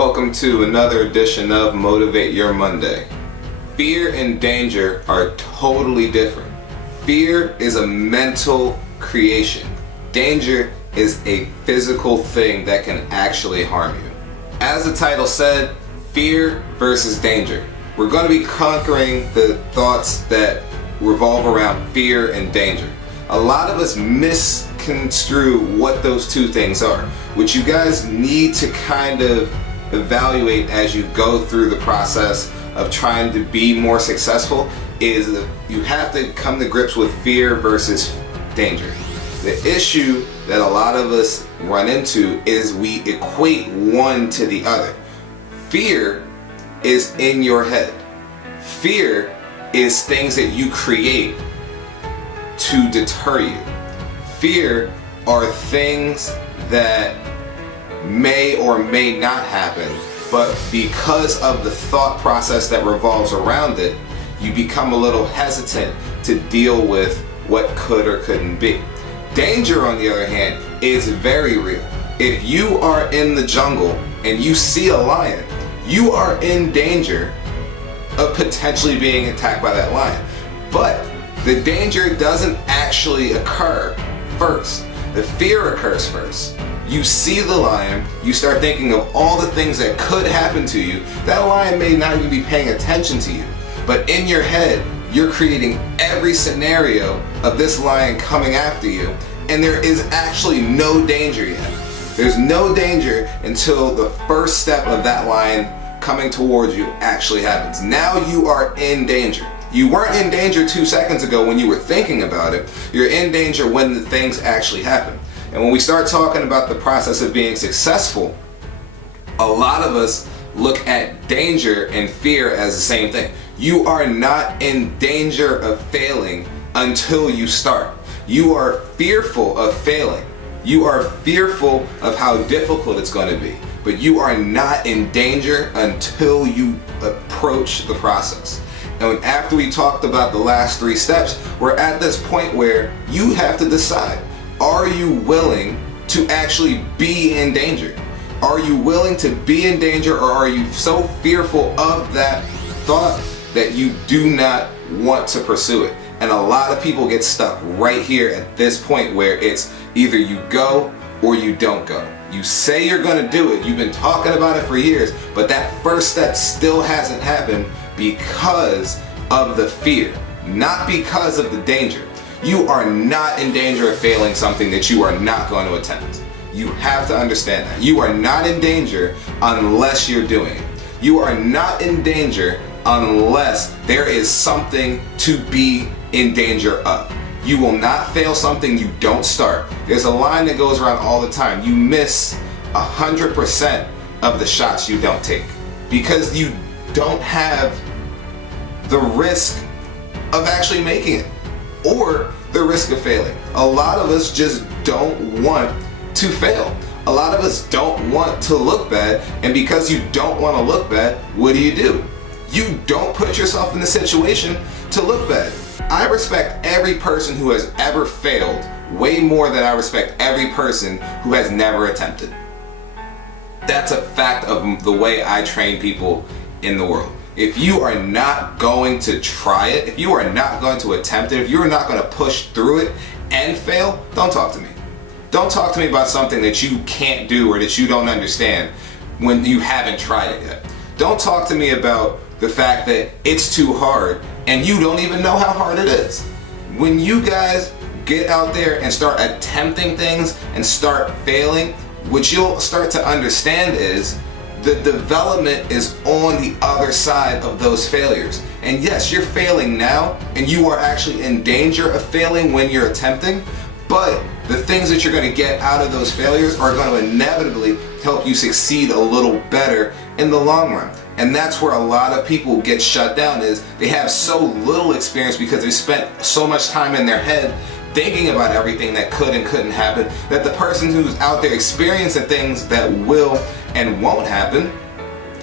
welcome to another edition of Motivate Your Monday. Fear and danger are totally different. Fear is a mental creation. Danger is a physical thing that can actually harm you. As the title said, fear versus danger. We're going to be conquering the thoughts that revolve around fear and danger. A lot of us misconstrue what those two things are, which you guys need to kind of evaluate as you go through the process of trying to be more successful. Is you have to come to grips with fear versus danger. The issue that a lot of us run into is we equate one to the other. Fear is in your head. Fear is things that you create to deter you. Fear are things that may or may not happen, but because of the thought process that revolves around it, you become a little hesitant to deal with what could or couldn't be. Danger, on the other hand, is very real. If you are in the jungle and you see a lion, you are in danger of potentially being attacked by that lion. But the danger doesn't actually occur first. The fear occurs first. You see the lion, you start thinking of all the things that could happen to you. That lion may not even be paying attention to you, but in your head, you're creating every scenario of this lion coming after you, and there is actually no danger yet. There's no danger until the first step of that lion coming towards you actually happens. Now you are in danger. You weren't in danger 2 seconds ago when you were thinking about it. You're in danger when the things actually happen. And when we start talking about the process of being successful, a lot of us look at danger and fear as the same thing. You are not in danger of failing until you start. You are fearful of failing. You are fearful of how difficult it's going to be. But you are not in danger until you approach the process. And after we talked about the last 3 steps, we're at this point where you have to decide, are you willing to actually be in danger? Are you willing to be in danger, or are you so fearful of that thought that you do not want to pursue it? And a lot of people get stuck right here at this point where it's either you go or you don't go. You say you're going to do it, you've been talking about it for years, but that first step still hasn't happened because of the fear, not because of the danger. You are not in danger of failing something that you are not going to attempt. You have to understand that. You are not in danger unless you're doing it. You are not in danger unless there is something to be in danger of. You will not fail something you don't start. There's a line that goes around all the time. You miss 100% of the shots you don't take because you don't have the risk of actually making it or the risk of failing. A lot of us just don't want to fail. A lot of us don't want to look bad, and because you don't want to look bad, what do? You don't put yourself in the situation to look bad. I respect every person who has ever failed way more than I respect every person who has never attempted. That's a fact of the way I train people in the world. If you are not going to try it, if you are not going to attempt it, if you are not going to push through it and fail, don't talk to me. Don't talk to me about something that you can't do or that you don't understand when you haven't tried it yet. Don't talk to me about the fact that it's too hard and you don't even know how hard it is. When you guys get out there and start attempting things and start failing, what you'll start to understand is the development is on the other side of those failures. And yes, you're failing now and you are actually in danger of failing when you're attempting, but the things that you're going to get out of those failures are going to inevitably help you succeed a little better in the long run. And that's where a lot of people get shut down, is they have so little experience because they spent so much time in their head thinking about everything that could and couldn't happen, that the person who's out there experiencing things that will and won't happen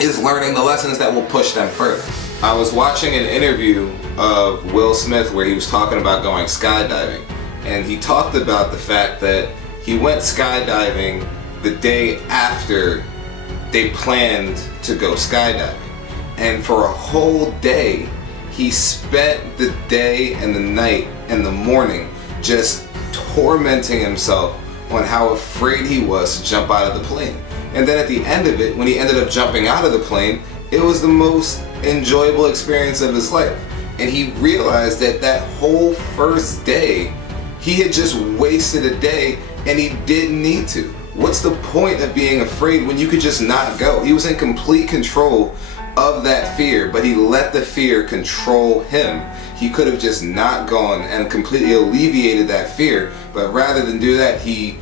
is learning the lessons that will push them further. I was watching an interview of Will Smith where he was talking about going skydiving, and he talked about the fact that he went skydiving the day after they planned to go skydiving. And for a whole day, he spent the day and the night and the morning just tormenting himself on how afraid he was to jump out of the plane. And then at the end of it, when he ended up jumping out of the plane, it was the most enjoyable experience of his life. And he realized that that whole first day, he had just wasted a day and he didn't need to. What's the point of being afraid when you could just not go? He was in complete control of that fear, but he let the fear control him. He could have just not gone and completely alleviated that fear, but rather than do that, he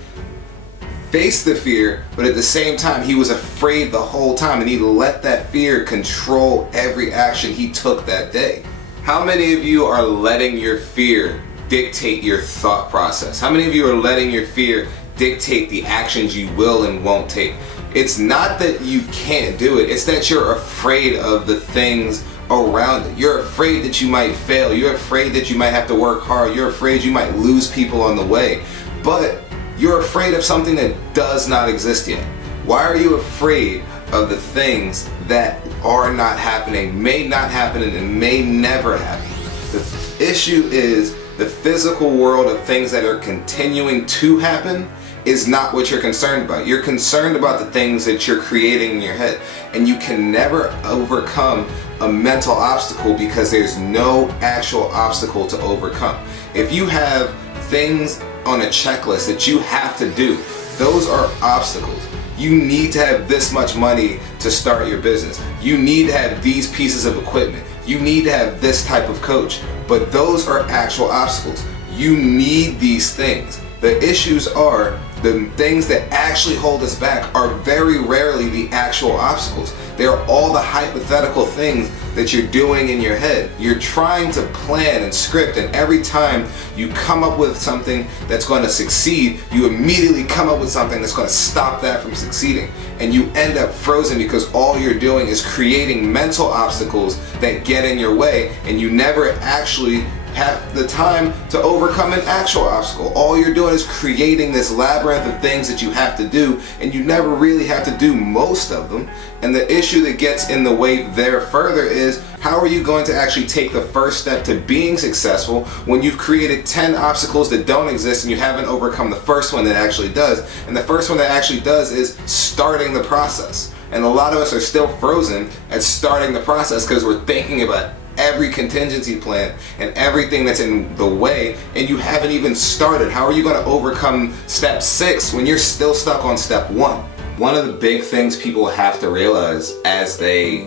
faced the fear, but at the same time, he was afraid the whole time, and he let that fear control every action he took that day. How many of you are letting your fear dictate your thought process? How many of you are letting your fear dictate the actions you will and won't take? It's not that you can't do it, it's that you're afraid of the things around it. You're afraid that you might fail. You're afraid that you might have to work hard. You're afraid you might lose people on the way. But you're afraid of something that does not exist yet. Why are you afraid of the things that are not happening, may not happen, and may never happen? The issue is the physical world of things that are continuing to happen is not what you're concerned about. You're concerned about the things that you're creating in your head. And you can never overcome a mental obstacle because there's no actual obstacle to overcome. If you have things on a checklist that you have to do, those are obstacles. You need to have this much money to start your business. You need to have these pieces of equipment. You need to have this type of coach. But those are actual obstacles. You need these things. The issues are the things that actually hold us back are very rarely the actual obstacles. They're all the hypothetical things that you're doing in your head. You're trying to plan and script, and every time you come up with something that's going to succeed, you immediately come up with something that's going to stop that from succeeding. And you end up frozen because all you're doing is creating mental obstacles that get in your way, and you never actually have the time to overcome an actual obstacle. All you're doing is creating this labyrinth of things that you have to do, and you never really have to do most of them. And the issue that gets in the way there further is, how are you going to actually take the first step to being successful when you've created 10 obstacles that don't exist and you haven't overcome the first one that actually does? And the first one that actually does is starting the process. And a lot of us are still frozen at starting the process because we're thinking about every contingency plan and everything that's in the way, and you haven't even started. How are you going to overcome step 6 when you're still stuck on step 1? One of the big things people have to realize as they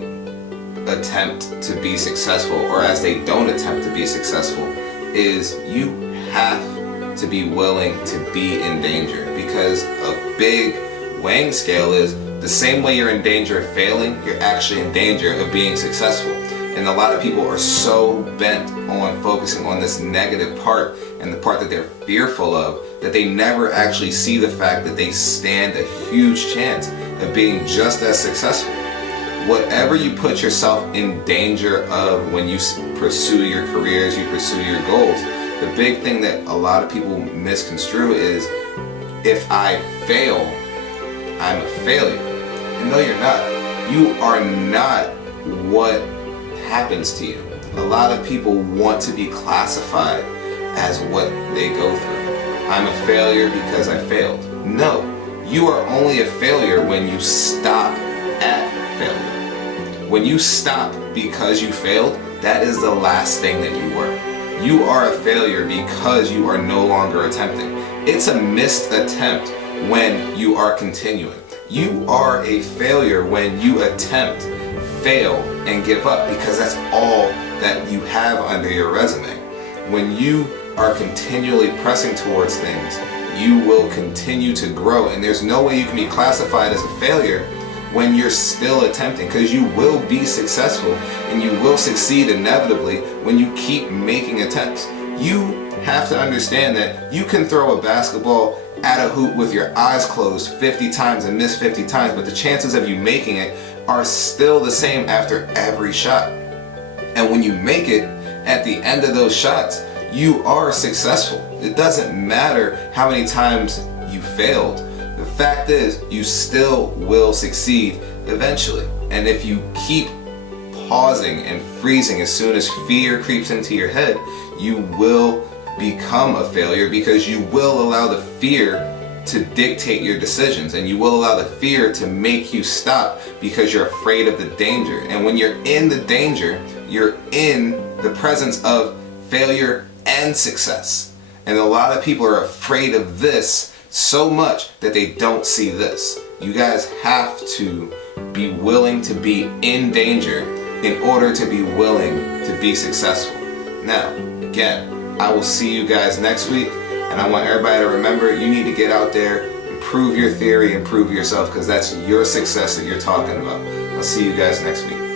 attempt to be successful, or as they don't attempt to be successful, is you have to be willing to be in danger, because a big weighing scale is the same way you're in danger of failing, you're actually in danger of being successful. And a lot of people are so bent on focusing on this negative part and the part that they're fearful of that they never actually see the fact that they stand a huge chance of being just as successful. Whatever you put yourself in danger of when you pursue your careers, you pursue your goals, the big thing that a lot of people misconstrue is, if I fail, I'm a failure. And no, you're not. You are not what happens to you. A lot of people want to be classified as what they go through. I'm a failure because I failed. No, you are only a failure when you stop at failure. When you stop because you failed, that is the last thing that you were. You are a failure because you are no longer attempting. It's a missed attempt when you are continuing. You are a failure when you attempt, fail, and give up, because that's all that you have under your resume. When you are continually pressing towards things, you will continue to grow, and there's no way you can be classified as a failure when you're still attempting, because you will be successful and you will succeed inevitably when you keep making attempts. You have to understand that you can throw a basketball at a hoop with your eyes closed 50 times and miss 50 times, but the chances of you making it are still the same after every shot. And when you make it, at the end of those shots, you are successful. It doesn't matter how many times you failed. The fact is, you still will succeed eventually. And if you keep pausing and freezing as soon as fear creeps into your head, you will become a failure, because you will allow the fear to dictate your decisions, and you will allow the fear to make you stop because you're afraid of the danger. And when you're in the danger, you're in the presence of failure and success. And a lot of people are afraid of this so much that they don't see this. You guys have to be willing to be in danger in order to be willing to be successful. Now, again, I will see you guys next week, and I want everybody to remember, you need to get out there, improve your theory, improve yourself, because that's your success that you're talking about. I'll see you guys next week.